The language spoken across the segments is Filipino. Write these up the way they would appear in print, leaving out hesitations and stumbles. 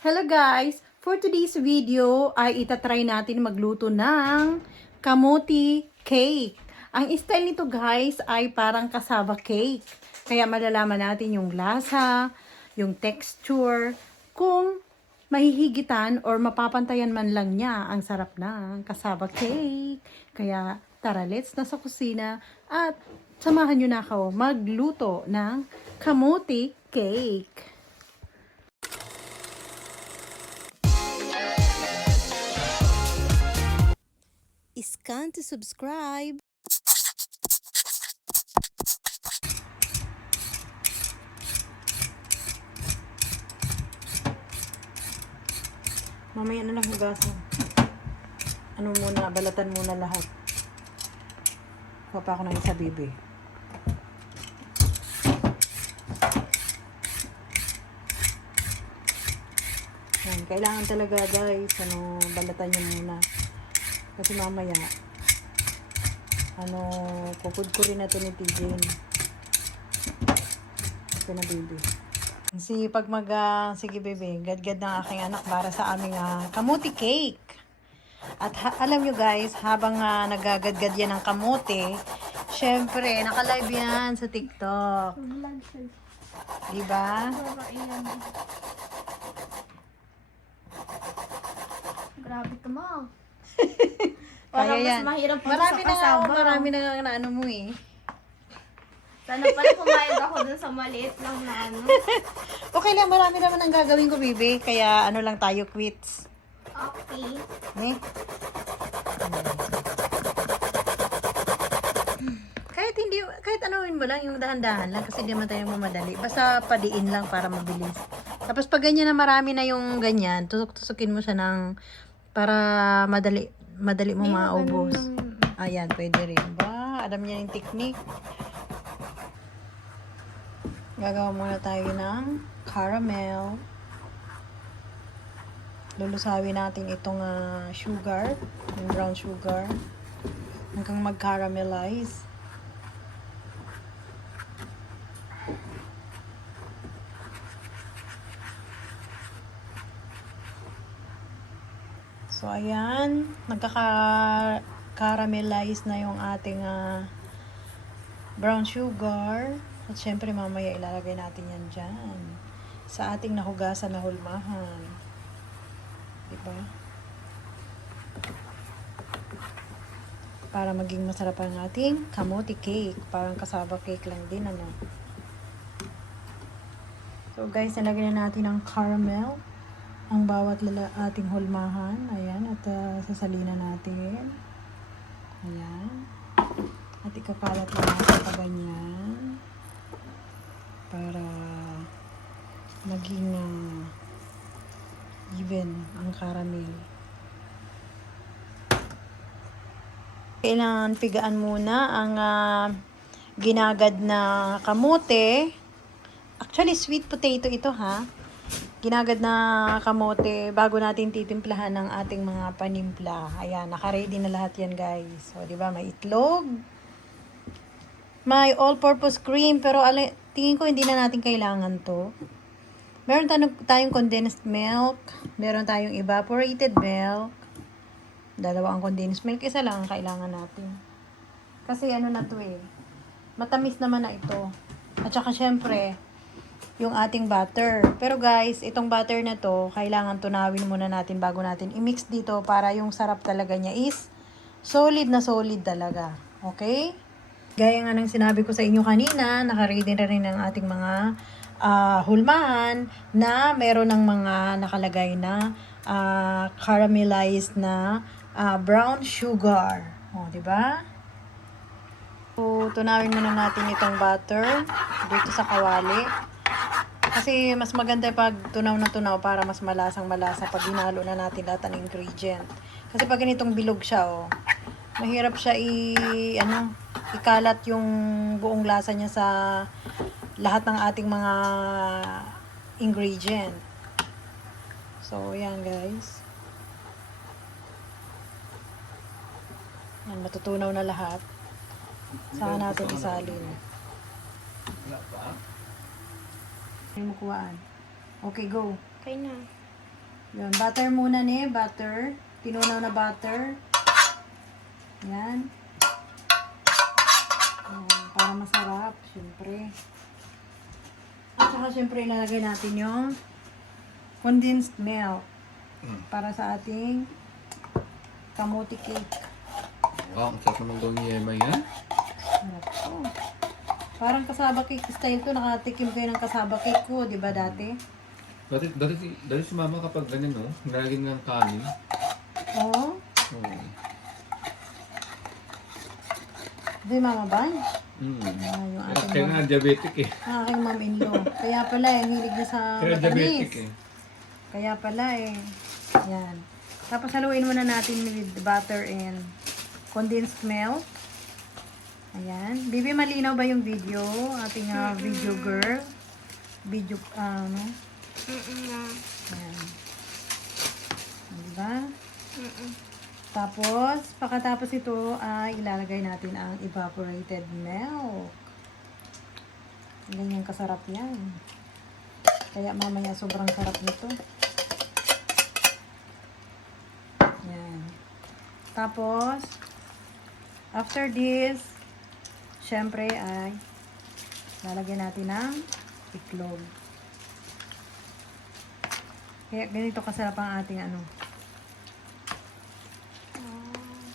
Hello guys! For today's video ay itatry natin magluto ng kamuti cake. Ang style nito guys ay parang cassava cake. Kaya malalaman natin yung lasa, yung texture, kung mahihigitan or mapapantayan man lang niya ang sarap ng cassava cake. Kaya tara, let's na sa kusina at samahan nyo na ako magluto ng kamuti cake. Scan to subscribe. Mamaya na lang hugasan. Ano muna, balatan muna lahat. Kuha pa ako ng isa, bibi. Yan, kailangan talaga guys, balatan nyo muna. Kasi mamaya, kukudkurin na to ni TJ. Okay na, baby. Sige, baby, gadgad ng aking anak para sa aming kamuti cake. At alam nyo guys, habang nagagadgad yan ng kamuti, syempre, naka-live yan sa TikTok. Diba? Grabe ka mo. Kaya Parang yan. mas mahirap pa Marami sa na kasama. marami na ano mo eh. Sana pala pumayag ako dun sa maliit lang na ano. Okay lang, marami naman ang gagawin ko, baby. Kaya ano lang tayo, quits. Okay. Eh? Kahit anuin mo lang, yung dahan-dahan lang kasi di naman tayo mamadali. Basta padiin lang para mabilis. Tapos pag ganyan na marami na yung ganyan, tusok-tusukin mo siya ng para madali mo maubos. Ayan, pwede rin. Ba, alam niya yung technique. Gagawa muna tayo ng caramel. Lulusawin natin itong sugar, yung brown sugar, hanggang mag-caramelize. So, ayan. Nagkaka-caramelize na yung ating brown sugar. At syempre, mamaya ilalagay natin yan dyan. Sa ating nahugasan na hulmahan. Diba? Para maging masarap ang ating kamuti cake. Parang cassava cake lang din, ano. So, guys, nalagyan na natin ang caramel. Ang bawat ating hulmahan. Ayan. At sasalina natin. Ayan. At ikakalat lang natin pa ganyan. Para maging even ang caramel. Kailangan pigaan muna ang ginagad na kamote. Actually, sweet potato ito, ha. Ginagad na kamote bago natin titimplahan ng ating mga panimpla. Ayan, naka-ready na lahat yan, guys. So, di ba, may itlog, may all-purpose cream, pero tingin ko hindi na natin kailangan to. Meron tayong condensed milk, meron tayong evaporated milk, dalawa ang condensed milk, isa lang ang kailangan natin. Kasi ano na to eh, matamis naman na ito. At saka syempre, yung ating butter. Pero guys, itong butter na to, kailangan tunawin muna natin bago natin i-mix dito para yung sarap talaga niya is solid na solid talaga. Okay? Gaya nga ng sinabi ko sa inyo kanina, naka-ready na rin ang ating mga hulmahan na meron ng mga nakalagay na caramelized na brown sugar. O, di ba? So, tunawin muna natin itong butter dito sa kawali. Kasi mas maganda pag tunaw na tunaw para mas malasang-malasa pag hinalo na natin lahat ng ingredient. Kasi pag ganitong bilog siya, mahirap siya ikalat yung buong lasa niya sa lahat ng ating mga ingredient. So, yan guys. Yan, matutunaw na lahat. Saka natin isalin. Yung makuhaan. Okay, go. Okay na. Yun, butter muna ni, butter. Tinunaw na butter. Yan. Ayan, para masarap, syempre. At saka syempre ilalagay natin yung condensed milk para sa ating kamote cake. Wow, ang sarap naman gawin ni Emma yan. Sarap to. Parang kasaba cake style to. Nakatikim kayo ng kasaba cake ko, di ba dati? Dati si mama kapag ganyan, no? Nalagyan ng kanin. Oo. Oo. Di Mama Ban? Mm. Yung Kaya, ating kaya nga diabetic eh. aking mom-in-law. Kaya pala, hilig na sa Kaya diabetic matamis. eh. Kaya pala Yan. Tapos haluin muna natin with butter and condensed milk. Ayan. Bibi, malinaw ba yung video? Ating video girl. Video, ano? Ayan. Diba? Tapos, pagkatapos ito ay ilalagay natin ang evaporated milk. Ganyan kasarap yan. Kaya mamaya sobrang sarap nito. Yan. Tapos, after this, syempre ay lalagyan natin ng itlog. Kaya ganito kasarap ang ating ano.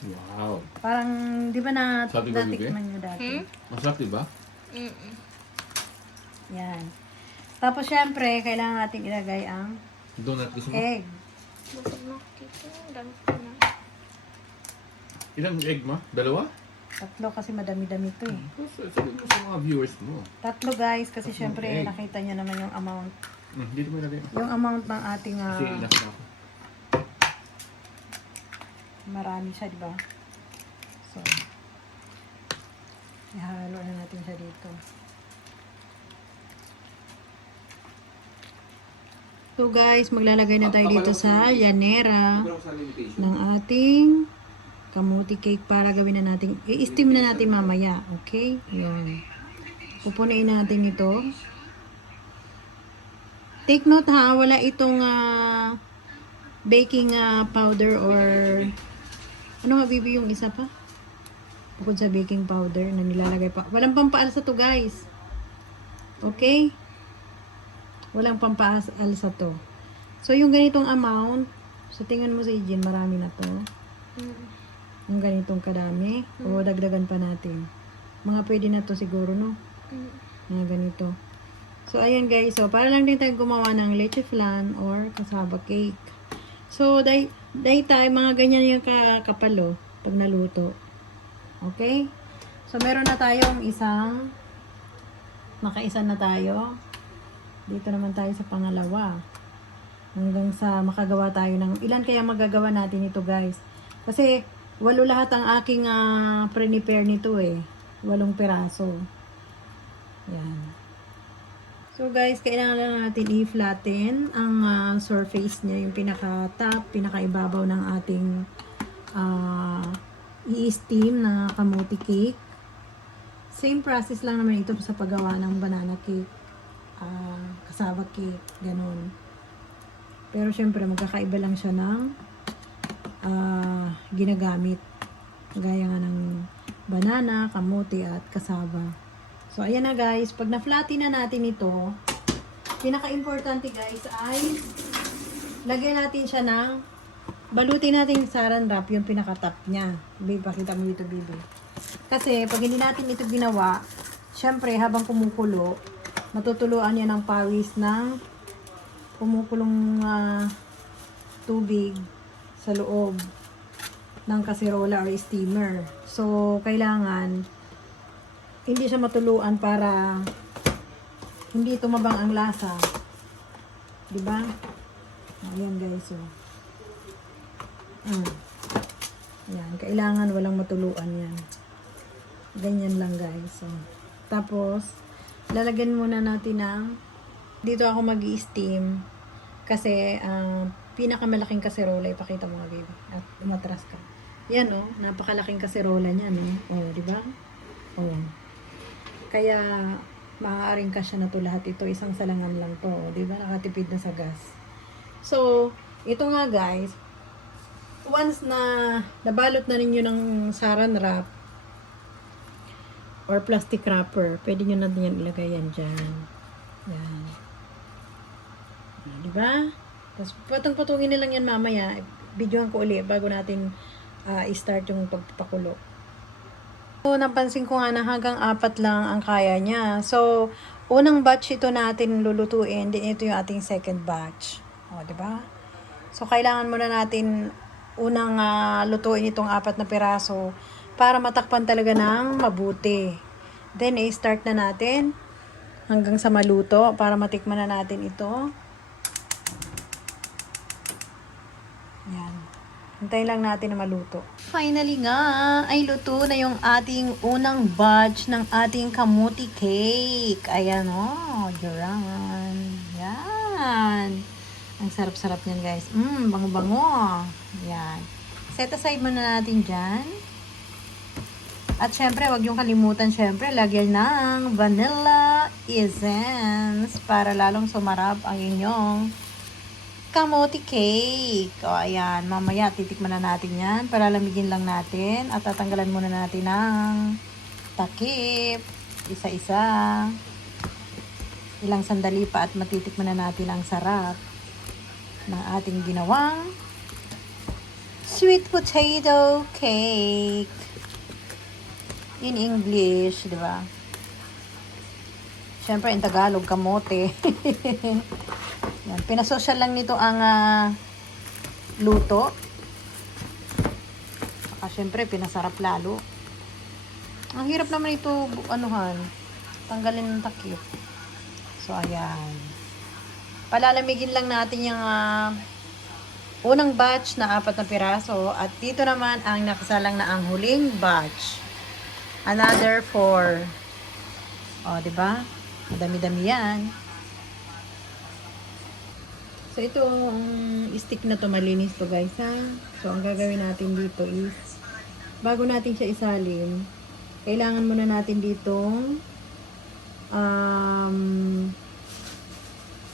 Wow. Parang, di ba Sabi ba, Bibi? natikman nyo dati? Masarap diba? Yan. Tapos, syempre, kailangan natin ilagay ang Donut gusto mo? egg. Busog na ako dito. Dami ko na. Ilang egg ma? Dalawa? Tatlo kasi madami-dami to eh. Sabi mo sa mga viewers mo. Tatlo guys, kasi Tatlong syempre egg. nakita nyo naman yung amount. Dito mo ilagay. Yung amount ng ating Kasi nakita ko. marami siya, di ba? So, ihalo na natin siya dito. So guys, maglalagay na tayo dito sa llanera ng ating kamote cake para gawin na natin, i-steam na natin mamaya, okay? Yun. Pupunuin natin ito. Take note ha, wala itong baking powder or ano nga Bibi yung isa pa? Bukod sa baking powder na nilalagay pa. Walang pampaalsa to guys. Okay? Walang pampaalsa to. So yung ganitong amount, sa tingin mo sa Jen, marami na to. Yung ganitong kadami. O dagdagan pa natin. Mga pwede na to siguro, no? Mga ganito. So ayan guys, so para lang din tayo gumawa ng leche flan or cassava cake. So dahil tayo mga ganyan yung kapalo pag naluto. Okay? So meron na tayong isang nakaisa na tayo. Dito naman tayo sa pangalawa. Hanggang sa makagawa tayo ng ilan kaya magagawa natin ito guys. Kasi 8 lahat ang aking prepare nito eh. 8 piraso. Yan. So guys, kailangan lang natin i-flatten ang surface niya, yung pinaka-top, pinaka-ibabaw ng ating i-steam na kamote cake. Same process lang naman ito sa paggawa ng banana cake, cassava cake, ganun. Pero syempre magkakaiba lang siya ng ginagamit. Gaya nga ng banana, kamote at cassava. So, ayan na guys. Pag na-flatten na natin ito, pinaka-importante guys ay lagyan natin siya ng balutin natin sa saran wrap yung pinaka-top niya. Babe, pakita mo dito, baby. Kasi, pag hindi natin ito ginawa, syempre, habang kumukulo, matutuluan niya ng pawis ng kumukulong tubig sa loob ng kaserola or steamer. So, kailangan hindi siya matuluan para hindi tumabang ang lasa. Diba? Ayan guys. So. Ayan. Kailangan walang matuluan yan. Ganyan lang guys. So. Tapos, lalagyan muna natin ng dito ako mag-i-steam kasi pinakamalaking kaserola. Ipakita mo nga baby. At umatras ka. Yan o. Napakalaking kaserola niya. No? O, diba? O. Kaya, maaaring kasya na to lahat ito. Isang salangan lang to. Di ba? Nakatipid na sa gas. So, Ito nga guys, once na nabalot na ninyo ng saran wrap or plastic wrapper, pwede nyo na din yan ilagay yan dyan. Yan. Diba? Tapos patong-patungin na lang yan mamaya. Videohan ko ulit bago natin i-start yung pagpapakulo. So, napansin ko nga na hanggang 4 lang ang kaya niya. So, unang batch ito natin lulutuin, din ito yung ating second batch. O, diba? So, kailangan muna natin unang lutuin itong 4 na piraso para matakpan talaga ng mabuti. Then, i-start na natin hanggang sa maluto para matikman na natin ito. Yan. Hintayin lang natin na maluto. Finally nga, ay luto na yung ating unang batch ng ating kamuti cake. Ayan o, Duran. Yan. Ang sarap-sarap niyan guys. Bango-bango. Yan. Set aside muna natin dyan. At syempre, wag yung kalimutan syempre, lagyan ng vanilla essence para lalong sumarap ang inyong kamote cake. O, ayan. Mamaya, titikman na natin yan. Palalamigin lang natin. At tatanggalan muna natin ng takip. Isa-isa. Ilang sandali pa at matitikman na natin ang sarap ng ating ginawang sweet potato cake. In English, di ba? Siyempre, in Tagalog, kamote. Yan. Pinasosyal lang nito ang luto. Saka syempre, pinasarap lalo. Ang hirap naman ito, tanggalin ng takip. So, ayan. Palalamigin lang natin yung unang batch na 4 na piraso. At dito naman ang nakasalang na ang huling batch. Another 4. O, diba? Madami-dami yan. So, ito ang stick na to, malinis to guys, ha? So, ang gagawin natin dito is, bago natin siya isalin, kailangan muna natin ditong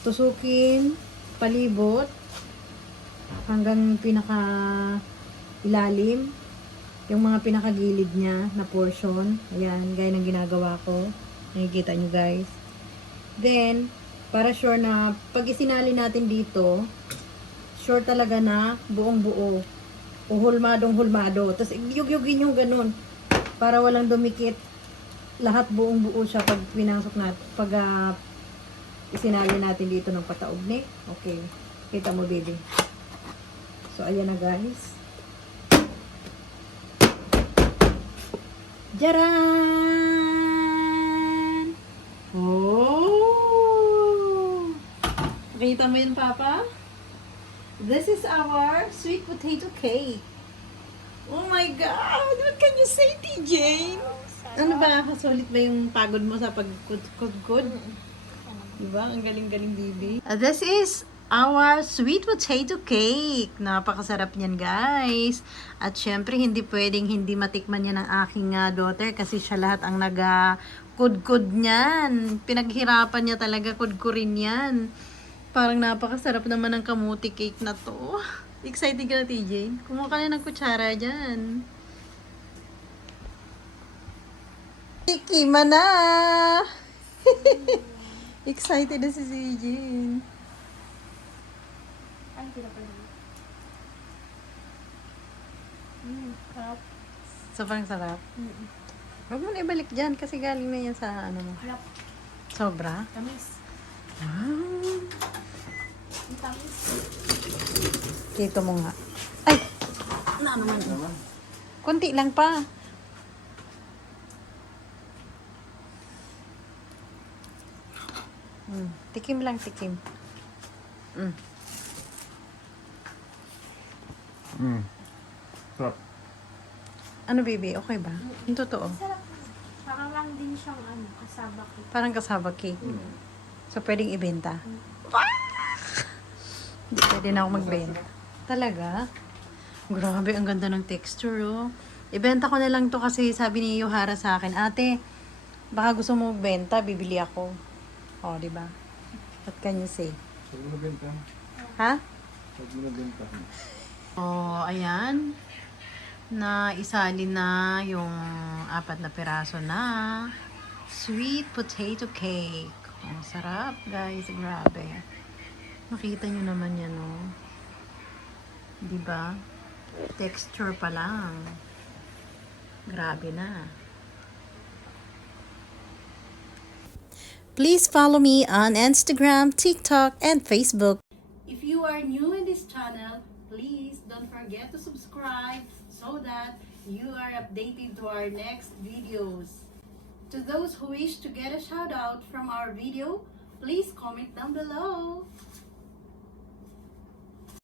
tusukin, palibot, hanggang pinaka ilalim, yung mga pinakagilid niya na portion. Ayan, gaya ng ginagawa ko. Nakikita nyo guys. Then, para sure na pag isinali natin dito, sure talaga na buong buo. O hulmadong-hulmado. Tapos yugyugin yung ganun. Para walang dumikit. Lahat buong buo siya pag pinasok natin. Pag isinali natin dito ng pataog ni. Okay. Kita mo baby. So, ayan na guys. Jaran! Oh! Nakita mo yun, Papa? This is our sweet potato cake. Oh my God! What can you say, TJ? Ano ba? Kasulit ba yung pagod mo sa pagkudkod? Diba? Ang galing-galing, baby. This is our sweet potato cake. Napakasarap niyan, guys. At syempre, hindi pwedeng hindi matikman yan ng aking daughter kasi siya lahat ang nag-kudkod niyan. Pinaghirapan niya talaga kudkurin yan. Parang napakasarap naman ng kamuti cake na to. Excited ka na, TJ? Kumuha ka na ng kutsara dyan. Tikima na! Excited na si Sijin. Ay, hindi na pala. Sarap. Sobrang sarap. Huwag mo na ibalik dyan kasi galing na yan sa ano mo. Harap. Sobra? Tamis. Wow. Ang tamis. Kito mo nga. Ay! Na naman. Kunti lang pa. Tikim lang, tikim. Sarap. Ano, baby? Okay ba? Yung totoo. Sarap. Parang lang din siyang kasaba cake. Parang kasaba cake. So, pwedeng ibenta. Hindi pwede na ako magbenta. Talaga? Grabe, ang ganda ng texture, oh. Ibenta ko na lang to kasi sabi ni Yohara sa akin, ate, baka gusto mo magbenta, bibili ako. Oh, di ba? What can you say? Saan mo nabenta? Ha? Pag mo nabenta. Oh, ayan. Na isali na yung 4 na piraso na sweet potato cake. Ang sarap, guys. Grabe. Nakita nyo naman yan, oh. Diba? Texture pa lang. Grabe na. Please follow me on Instagram, TikTok, and Facebook. If you are new in this channel, please don't forget to subscribe so that you are updated to our next videos. To those who wish to get a shout out from our video, please comment down below.